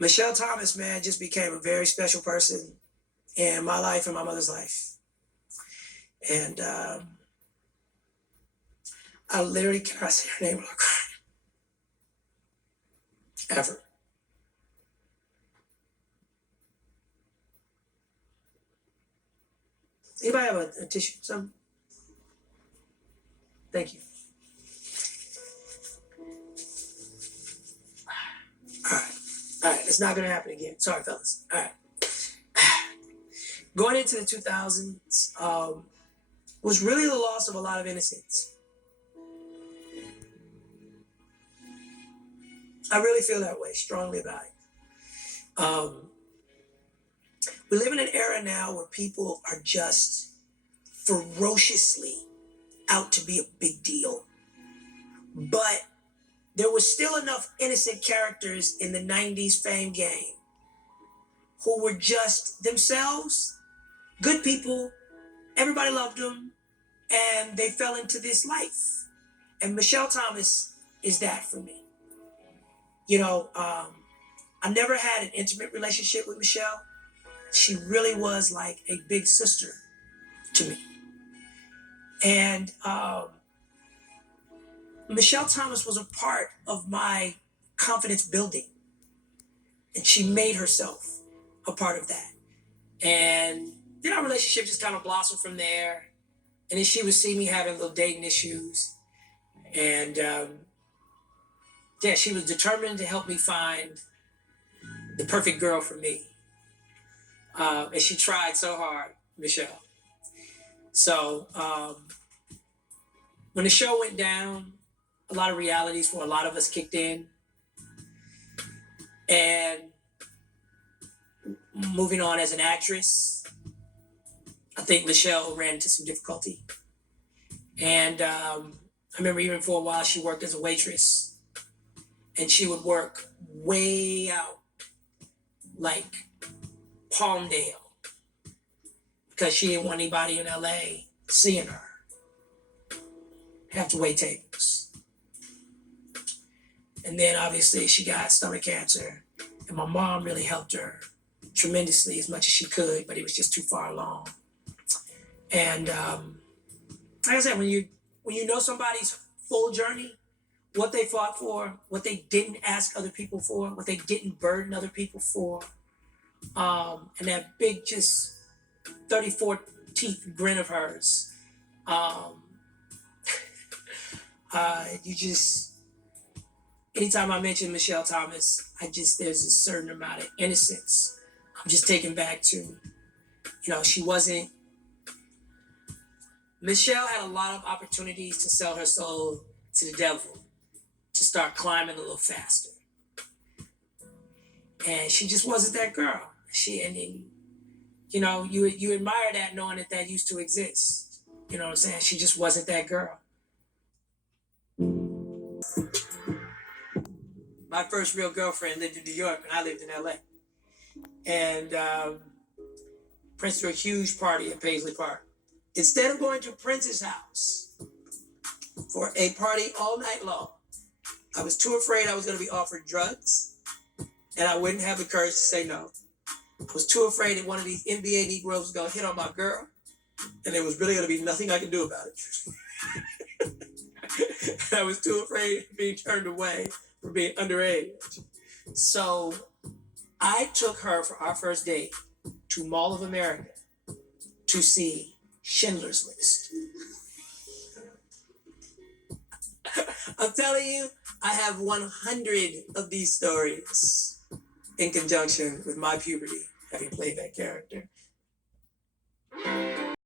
Michelle Thomas, man, just became a very special person in my life and my mother's life. And I literally cannot say her name without crying. Ever. Anybody have a tissue? Something? Thank you. All right. All right. It's not going to happen again. Sorry, fellas. All right. Going into the 2000s was really the loss of a lot of innocence. I really feel that way, strongly about it. We live in an era now where people are just ferociously out to be a big deal. But there was still enough innocent characters in the 90s fame game who were just themselves, good people, everybody loved them, and they fell into this life. And Michelle Thomas is that for me. I never had an intimate relationship with Michelle. She really was like a big sister to me. And Michelle Thomas was a part of my confidence building. And she made herself a part of that. And then our relationship just kind of blossomed from there. And then she would see me having little dating issues. And she was determined to help me find the perfect girl for me. And she tried so hard, Michelle. So when the show went down, a lot of realities for a lot of us kicked in. And moving on as an actress, I think Michelle ran into some difficulty. And I remember even for a while she worked as a waitress. And she would work way out, like Palmdale, because she didn't want anybody in LA seeing her. Have to wait tables. And then obviously she got stomach cancer, and my mom really helped her tremendously as much as she could, but it was just too far along. And like I said, when you know somebody's full journey, what they fought for, what they didn't ask other people for, what they didn't burden other people for, and that big just 34 teeth grin of hers, you just, anytime I mention Michelle Thomas, there's a certain amount of innocence I'm just taken back to. Michelle had a lot of opportunities to sell her soul to the devil, to start climbing a little faster. And she just wasn't that girl. You admire that knowing that used to exist. You know what I'm saying? She just wasn't that girl. My first real girlfriend lived in New York and I lived in LA. And Prince threw a huge party at Paisley Park. Instead of going to Prince's house for a party all night long, I was too afraid I was going to be offered drugs and I wouldn't have the courage to say no. I was too afraid that one of these NBA Negroes was going to hit on my girl and there was really going to be nothing I could do about it. I was too afraid of being turned away for being underage. So I took her for our first date to Mall of America to see Schindler's List. I'm telling you, I have 100 of these stories in conjunction with my puberty having played that character.